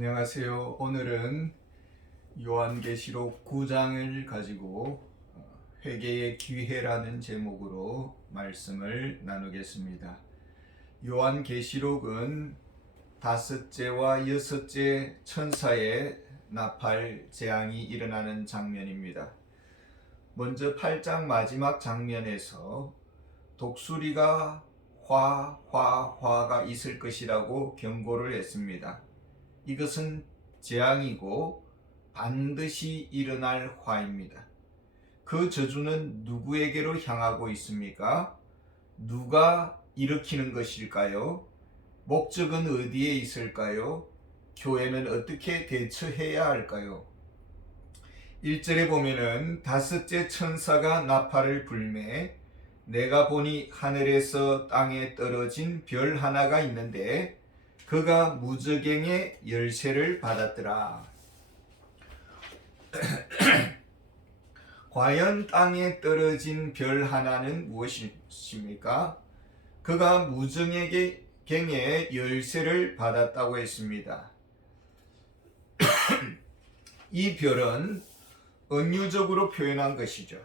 안녕하세요. 오늘은 요한계시록 9장을 가지고 회개의 기회라는 제목으로 말씀을 나누겠습니다. 요한계시록은 다섯째와 여섯째 천사의 나팔 재앙이 일어나는 장면입니다. 먼저 8장 마지막 장면에서 독수리가 화가 있을 것이라고 경고를 했습니다. 이것은 재앙이고 반드시 일어날 화입니다. 그 저주는 누구에게로 향하고 있습니까? 누가 일으키는 것일까요? 목적은 어디에 있을까요? 교회는 어떻게 대처해야 할까요? 1절에 보면은 다섯째 천사가 나팔을 불매 내가 보니 하늘에서 땅에 떨어진 별 하나가 있는데 그가 무저갱의 열쇠를 받았더라. 과연 땅에 떨어진 별 하나는 무엇입니까? 그가 무저갱의 열쇠를 받았다고 했습니다. 이 별은 은유적으로 표현한 것이죠.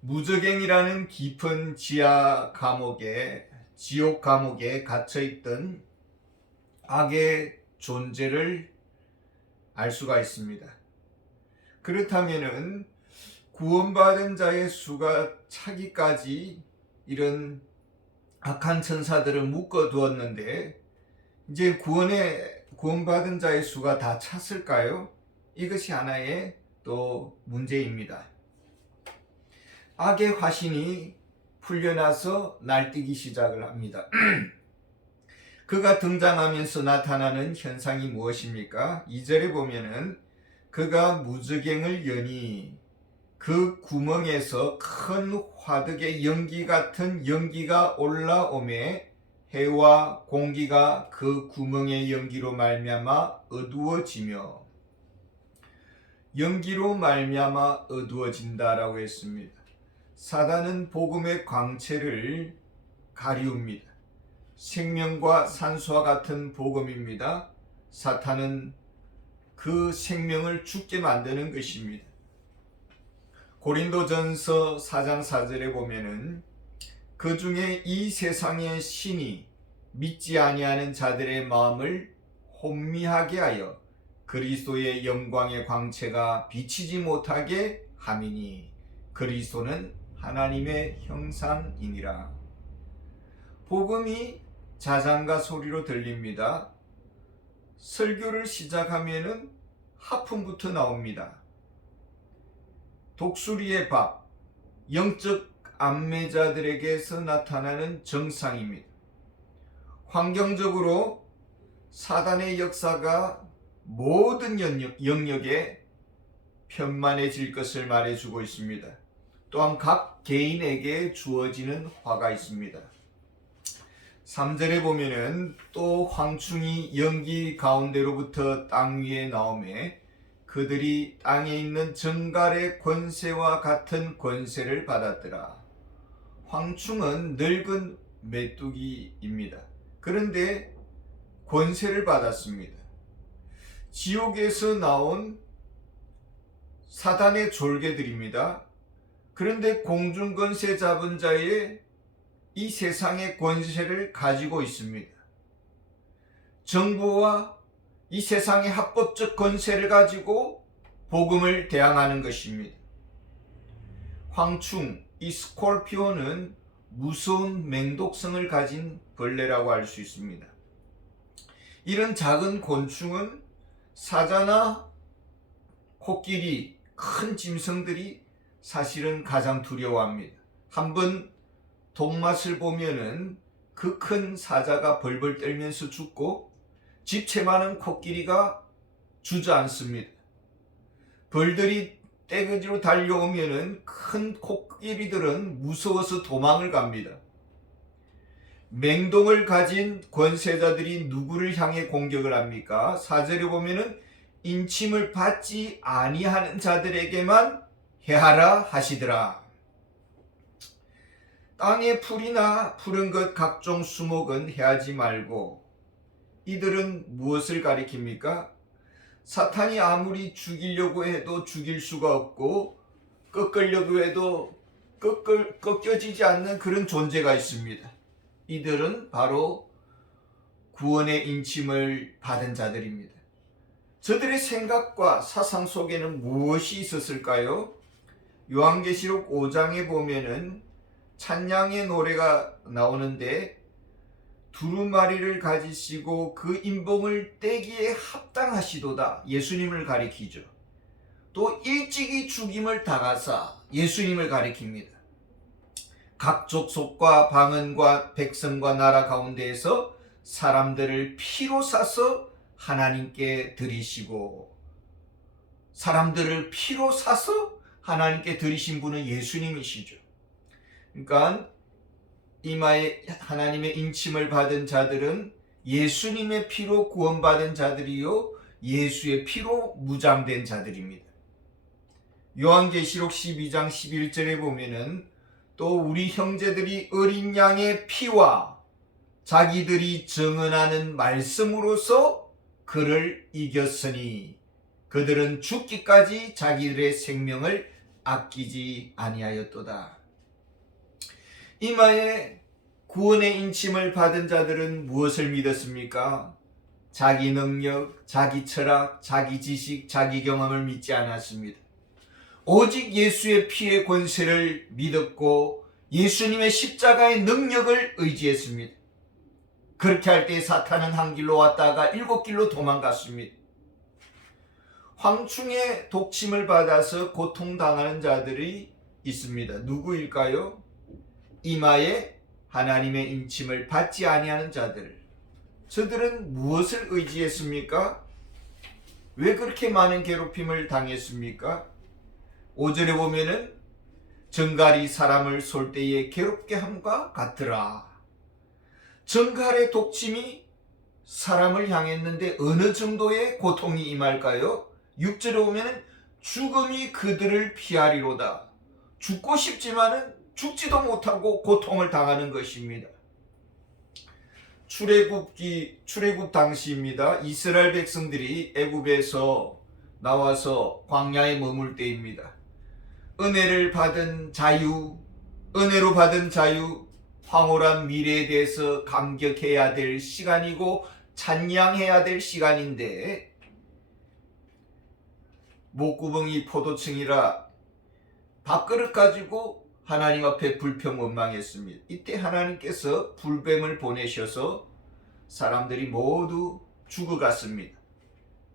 무저갱이라는 깊은 지옥 감옥에 갇혀있던 악의 존재를 알 수가 있습니다. 그렇다면은 구원받은 자의 수가 차기까지 이런 악한 천사들을 묶어두었는데 이제 구원받은 자의 수가 다 찼을까요? 이것이 하나의 또 문제입니다. 악의 화신이 풀려나서 날뛰기 시작을 합니다. 그가 등장하면서 나타나는 현상이 무엇입니까? 2절에 보면은 그가 무저갱을 여니 그 구멍에서 큰 화덕의 연기 같은 연기가 올라오매 해와 공기가 그 구멍의 연기로 말미암아 어두워지며 연기로 말미암아 어두워진다라고 했습니다. 사단은 복음의 광채를 가리웁니다. 생명과 산소와 같은 복음입니다. 사탄은 그 생명을 죽게 만드는 것입니다. 고린도전서 4장 4절에 보면은 그 중에 이 세상의 신이 믿지 아니하는 자들의 마음을 혼미하게 하여 그리스도의 영광의 광채가 비치지 못하게 함이니 그리스도는 하나님의 형상이니라. 복음이 자장가 소리로 들립니다. 설교를 시작하면은 하품부터 나옵니다. 독수리의 밥, 영적 안매자들에게서 나타나는 정상입니다. 환경적으로 사단의 역사가 모든 영역에 편만해질 것을 말해주고 있습니다. 또한 각 개인에게 주어지는 화가 있습니다. 3절에 보면은 또 황충이 연기 가운데로부터 땅 위에 나오매 그들이 땅에 있는 정갈의 권세와 같은 권세를 받았더라. 황충은 늙은 메뚜기입니다. 그런데 권세를 받았습니다. 지옥에서 나온 사단의 졸개들입니다. 그런데 공중권세 잡은 자의 이 세상의 권세를 가지고 있습니다. 정부와 이 세상의 합법적 권세를 가지고 복음을 대항하는 것입니다. 황충, 이 스콜피오는 무서운 맹독성을 가진 벌레라고 할 수 있습니다. 이런 작은 곤충은 사자나 코끼리, 큰 짐승들이 사실은 가장 두려워합니다. 한번 독맛을 보면은 그 큰 사자가 벌벌 떨면서 죽고 집채 많은 코끼리가 주저앉습니다. 벌들이 떼거지로 달려오면은 큰 코끼리들은 무서워서 도망을 갑니다. 맹독을 가진 권세자들이 누구를 향해 공격을 합니까? 4절에 보면은 인침을 받지 아니하는 자들에게만 해하라 하시더라. 땅의 풀이나 푸른 것 각종 수목은 해하지 말고 이들은 무엇을 가리킵니까? 사탄이 아무리 죽이려고 해도 죽일 수가 없고 꺾으려고 해도 꺾여지지 않는 그런 존재가 있습니다. 이들은 바로 구원의 인침을 받은 자들입니다. 저들의 생각과 사상 속에는 무엇이 있었을까요? 요한계시록 5장에 보면은 찬양의 노래가 나오는데 두루마리를 가지시고 그 인봉을 떼기에 합당하시도다. 예수님을 가리키죠. 또 일찍이 죽임을 당하사 예수님을 가리킵니다. 각 족속과 방언과 백성과 나라 가운데에서 사람들을 피로 사서 하나님께 드리시고, 사람들을 피로 사서 하나님께 드리신 분은 예수님이시죠. 그러니까 이마에 하나님의 인침을 받은 자들은 예수님의 피로 구원받은 자들이요 예수의 피로 무장된 자들입니다. 요한계시록 12장 11절에 보면은 또 우리 형제들이 어린 양의 피와 자기들이 증언하는 말씀으로서 그를 이겼으니 그들은 죽기까지 자기들의 생명을 아끼지 아니하였도다. 이마에 구원의 인침을 받은 자들은 무엇을 믿었습니까? 자기 능력, 자기 철학, 자기 지식, 자기 경험을 믿지 않았습니다. 오직 예수의 피의 권세를 믿었고 예수님의 십자가의 능력을 의지했습니다. 그렇게 할 때 사탄은 한 길로 왔다가 7길로 도망갔습니다. 황충의 독침을 받아서 고통당하는 자들이 있습니다. 누구일까요? 이마에 하나님의 인침을 받지 아니하는 자들. 저들은 무엇을 의지했습니까? 왜 그렇게 많은 괴롭힘을 당했습니까? 5절에 보면은 정갈이 사람을 쏠 때에 괴롭게 함과 같더라. 정갈의 독침이 사람을 향했는데 어느 정도의 고통이 임할까요? 6절에 보면은 죽음이 그들을 피하리로다. 죽고 싶지만은 죽지도 못하고 고통을 당하는 것입니다. 출애굽 당시입니다. 이스라엘 백성들이 애굽에서 나와서 광야에 머물 때입니다. 은혜로 받은 자유, 황홀한 미래에 대해서 감격해야 될 시간이고 찬양해야 될 시간인데 목구멍이 포도청이라 밥그릇 가지고 하나님 앞에 불평원망했습니다. 이때 하나님께서 불뱀을 보내셔서 사람들이 모두 죽어갔습니다.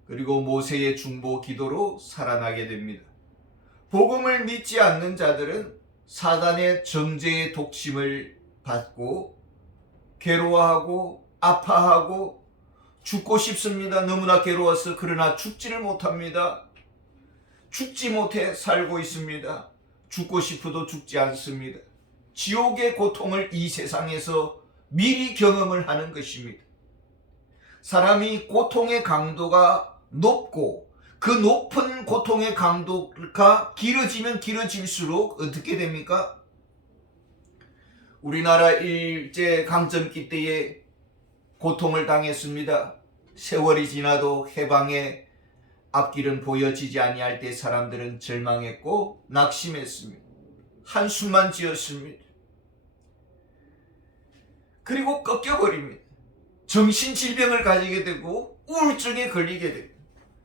그리고 모세의 중보 기도로 살아나게 됩니다. 복음을 믿지 않는 자들은 사단의 정죄의 독심을 받고 괴로워하고 아파하고 죽고 싶습니다. 너무나 괴로워서. 그러나 죽지를 못합니다. 죽지 못해 살고 있습니다. 죽고 싶어도 죽지 않습니다. 지옥의 고통을 이 세상에서 미리 경험을 하는 것입니다. 사람이 고통의 강도가 높고 그 높은 고통의 강도가 길어지면 길어질수록 어떻게 됩니까? 우리나라 일제강점기 때에 고통을 당했습니다. 세월이 지나도 해방의 앞길은 보여지지 아니할 때 사람들은 절망했고 낙심했습니다. 한숨만 지었습니다. 그리고 꺾여버립니다. 정신질병을 가지게 되고 우울증에 걸리게 됩니다.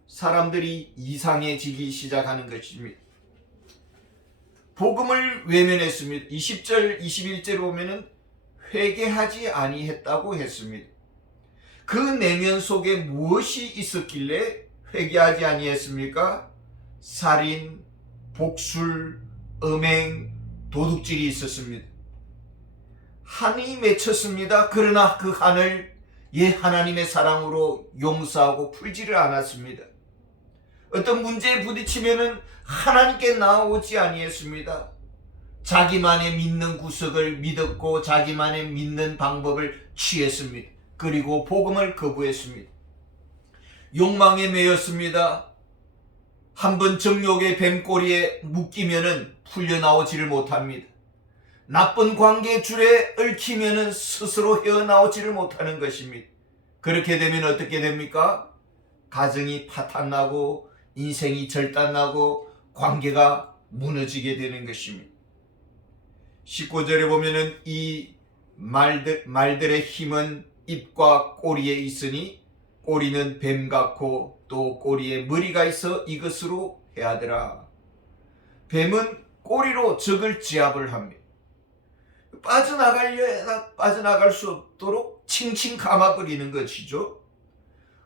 사람들이 이상해지기 시작하는 것입니다. 복음을 외면했습니다. 20절, 21절에 보면은 회개하지 아니했다고 했습니다. 그 내면 속에 무엇이 있었길래 회개하지 아니했습니까? 살인, 복술, 음행, 도둑질이 있었습니다. 한이 맺혔습니다. 그러나 그 한을 하나님의 사랑으로 용서하고 풀지를 않았습니다. 어떤 문제에 부딪히면은 하나님께 나오지 아니했습니다. 자기만의 믿는 구석을 믿었고 자기만의 믿는 방법을 취했습니다. 그리고 복음을 거부했습니다. 욕망에 매였습니다. 한번 정욕의 뱀꼬리에 묶이면은 풀려나오지를 못합니다. 나쁜 관계 줄에 얽히면은 스스로 헤어나오지를 못하는 것입니다. 그렇게 되면 어떻게 됩니까? 가정이 파탄나고 인생이 절단나고 관계가 무너지게 되는 것입니다. 19절에 보면은 이 말들의 힘은 입과 꼬리에 있으니 꼬리는 뱀 같고 또 꼬리에 머리가 있어 이것으로 해하더라. 뱀은 꼬리로 적을 지압을 합니다. 빠져나갈 수 없도록 칭칭 감아버리는 것이죠.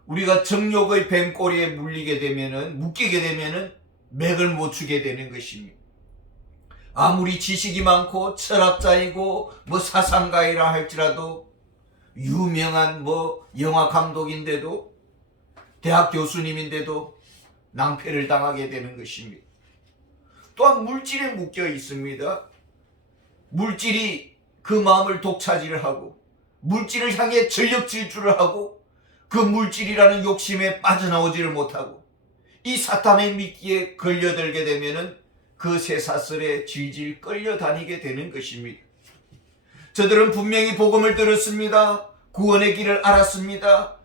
우리가 정욕의 뱀꼬리에 묶이게 되면은 맥을 못 추게 되는 것입니다. 아무리 지식이 많고 철학자이고 사상가이라 할지라도 유명한 영화 감독인데도 대학 교수님인데도 낭패를 당하게 되는 것입니다. 또한 물질에 묶여 있습니다. 물질이 그 마음을 독차지를 하고 물질을 향해 전력 질주를 하고 그 물질이라는 욕심에 빠져나오지를 못하고 이 사탄의 미끼에 걸려들게 되면은 그 쇠사슬에 질질 끌려다니게 되는 것입니다. 저들은 분명히 복음을 들었습니다. 구원의 길을 알았습니다.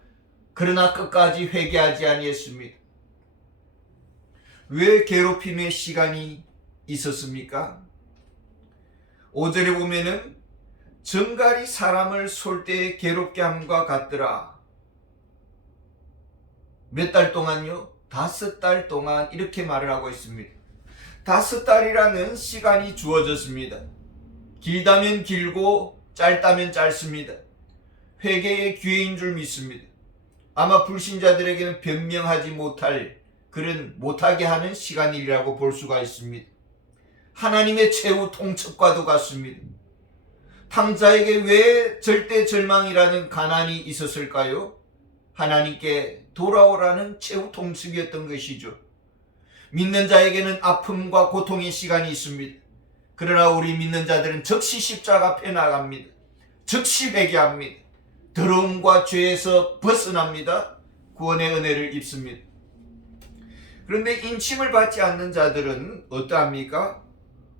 그러나 끝까지 회개하지 아니했습니다. 왜 괴롭힘의 시간이 있었습니까? 5절에 보면은 정갈이 사람을 쏠 때 괴롭게 함과 같더라. 몇 달 동안요? 5달 동안 이렇게 말을 하고 있습니다. 5달이라는 시간이 주어졌습니다. 길다면 길고 짧다면 짧습니다. 회개의 기회인 줄 믿습니다. 아마 불신자들에게는 변명하지 못하게 하는 시간이라고 볼 수가 있습니다. 하나님의 최후 통첩과도 같습니다. 탕자에게 왜 절대 절망이라는 가난이 있었을까요? 하나님께 돌아오라는 최후 통첩이었던 것이죠. 믿는 자에게는 아픔과 고통의 시간이 있습니다. 그러나 우리 믿는 자들은 즉시 십자가 앞에 나갑니다. 즉시 회개합니다. 더러움과 죄에서 벗어납니다. 구원의 은혜를 입습니다. 그런데 인침을 받지 않는 자들은 어떠합니까?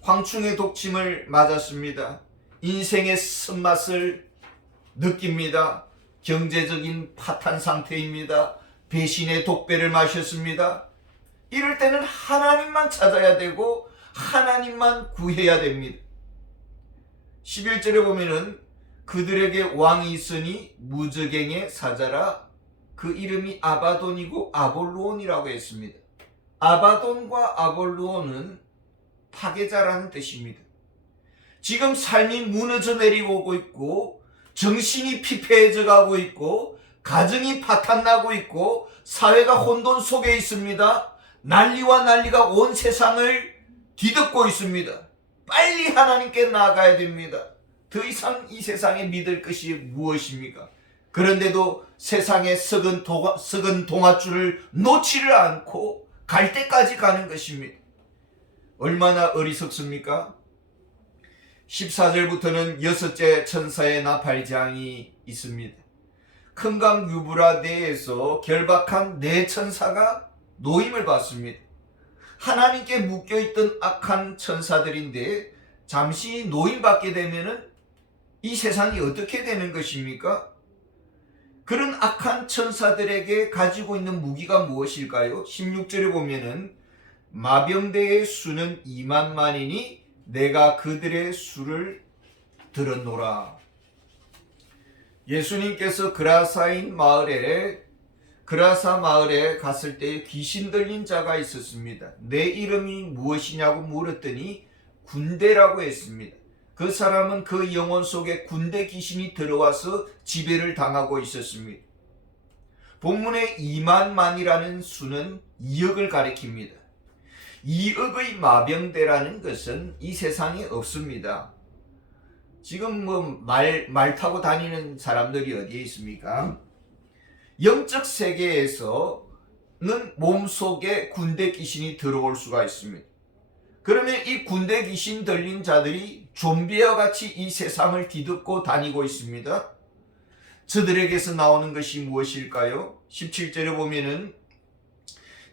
황충의 독침을 맞았습니다. 인생의 쓴맛을 느낍니다. 경제적인 파탄 상태입니다. 배신의 독배를 마셨습니다. 이럴 때는 하나님만 찾아야 되고 하나님만 구해야 됩니다. 11절에 보면은 그들에게 왕이 있으니 무저갱의 사자라. 그 이름이 아바돈이고 아볼루온이라고 했습니다. 아바돈과 아볼루온은 파괴자라는 뜻입니다. 지금 삶이 무너져 내리고 있고 정신이 피폐해져 가고 있고 가정이 파탄나고 있고 사회가 혼돈 속에 있습니다. 난리가 온 세상을 뒤덮고 있습니다. 빨리 하나님께 나아가야 됩니다. 더 이상 이 세상에 믿을 것이 무엇입니까? 그런데도 세상의 썩은 동아줄을 놓지를 않고 갈 때까지 가는 것입니다. 얼마나 어리석습니까? 14절부터는 6째 천사의 나팔장이 있습니다. 큰 강 유브라데에서 결박한 4천사가 노임을 받습니다. 하나님께 묶여있던 악한 천사들인데 잠시 노임받게 되면은 이 세상이 어떻게 되는 것입니까? 그런 악한 천사들에게 가지고 있는 무기가 무엇일까요? 16절에 보면은 마병대의 수는 2만만이니 내가 그들의 수를 들었노라. 예수님께서 그라사 마을에 갔을 때 귀신 들린 자가 있었습니다. 내 이름이 무엇이냐고 물었더니 군대라고 했습니다. 그 사람은 그 영혼 속에 군대 귀신이 들어와서 지배를 당하고 있었습니다. 본문의 2만만이라는 수는 2억을 가리킵니다. 2억의 마병대라는 것은 이 세상에 없습니다. 지금 말 타고 다니는 사람들이 어디에 있습니까? 영적 세계에서는 몸속에 군대 귀신이 들어올 수가 있습니다. 그러면 이 군대 귀신 들린 자들이 좀비와 같이 이 세상을 뒤덮고 다니고 있습니다. 저들에게서 나오는 것이 무엇일까요? 17절에 보면은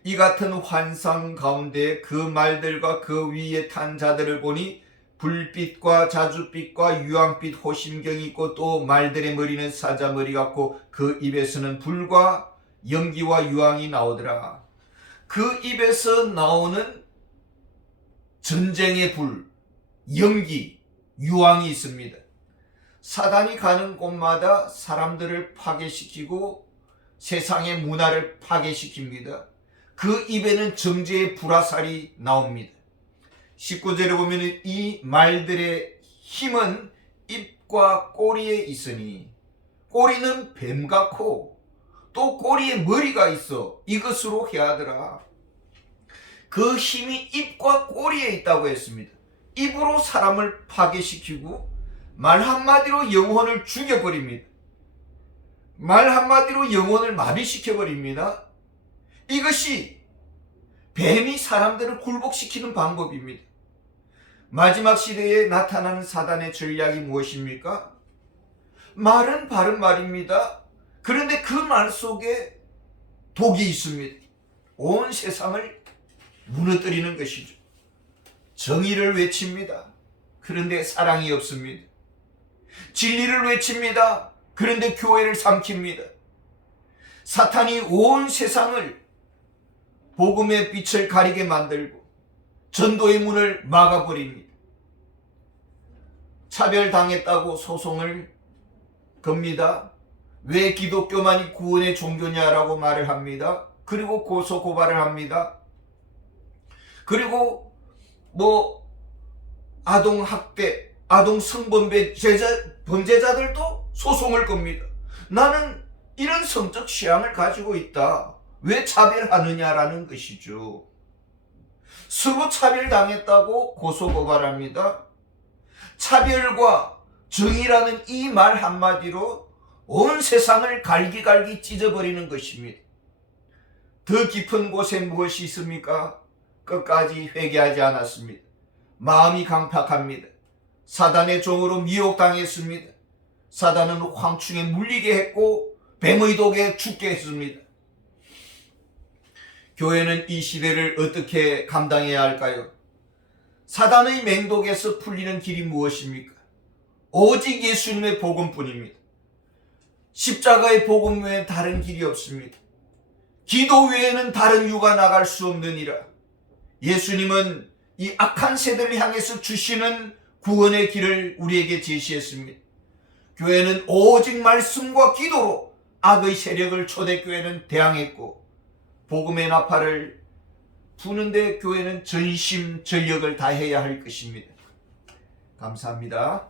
이 같은 환상 가운데 그 말들과 그 위에 탄 자들을 보니 불빛과 자줏빛과 유황빛 호심경이 있고 또 말들의 머리는 사자머리 같고 그 입에서는 불과 연기와 유황이 나오더라. 그 입에서 나오는 전쟁의 불, 연기, 유황이 있습니다. 사단이 가는 곳마다 사람들을 파괴시키고 세상의 문화를 파괴시킵니다. 그 입에는 정죄의 불화살이 나옵니다. 19절에 보면 이 말들의 힘은 입과 꼬리에 있으니 꼬리는 뱀 같고 또 꼬리에 머리가 있어 이것으로 해하더라. 그 힘이 입과 꼬리에 있다고 했습니다. 입으로 사람을 파괴시키고 말 한마디로 영혼을 죽여버립니다. 말 한마디로 영혼을 마비시켜버립니다. 이것이 뱀이 사람들을 굴복시키는 방법입니다. 마지막 시대에 나타나는 사단의 전략이 무엇입니까? 말은 바른 말입니다. 그런데 그 말 속에 독이 있습니다. 온 세상을 무너뜨리는 것이죠. 정의를 외칩니다. 그런데 사랑이 없습니다. 진리를 외칩니다. 그런데 교회를 삼킵니다. 사탄이 온 세상을 복음의 빛을 가리게 만들고 전도의 문을 막아버립니다. 차별당했다고 소송을 겁니다. 왜 기독교만이 구원의 종교냐라고 말을 합니다. 그리고 고소 고발을 합니다. 그리고 아동 학대, 아동 성범죄 범죄자들도 소송을 겁니다. 나는 이런 성적 취향을 가지고 있다. 왜 차별하느냐라는 것이죠. 서로 차별당했다고 고소고발합니다. 차별과 정의라는 이 말 한마디로 온 세상을 갈기갈기 찢어버리는 것입니다. 더 깊은 곳에 무엇이 있습니까? 끝까지 회개하지 않았습니다. 마음이 강팍합니다. 사단의 종으로 미혹당했습니다. 사단은 황충에 물리게 했고 뱀의 독에 죽게 했습니다. 교회는 이 시대를 어떻게 감당해야 할까요? 사단의 맹독에서 풀리는 길이 무엇입니까? 오직 예수님의 복음뿐입니다. 십자가의 복음 외에 다른 길이 없습니다. 기도 외에는 다른 유가 나갈 수 없느니라. 예수님은 이 악한 세대를 향해서 주시는 구원의 길을 우리에게 제시했습니다. 교회는 오직 말씀과 기도로 악의 세력을 초대교회는 대항했고 복음의 나팔을 부는데 교회는 전심 전력을 다해야 할 것입니다. 감사합니다.